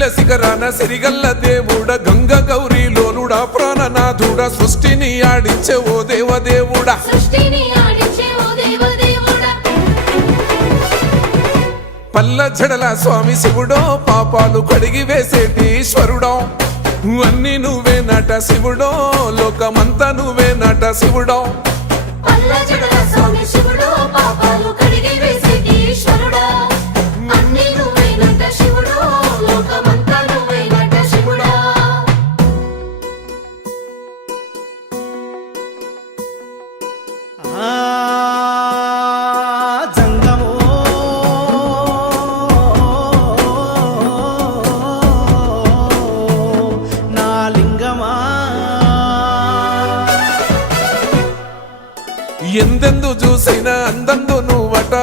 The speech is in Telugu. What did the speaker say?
కైల శిఖరాన సిరిగల్ల దేవుడ గంగ గౌరీ లోలుడా ప్రాణనాథుడ సృష్టిని ఆడించే ఓ దేవదేవుడా పల్ల జడల స్వామి శివుడో పాపాలు కడిగి వేసేటి ఈశ్వరుడో అన్ని నువ్వే నట శివుడో లోకమంతా నువ్వే నట శివుడో ఎందెందు చూసైనా అందందు నువ్వట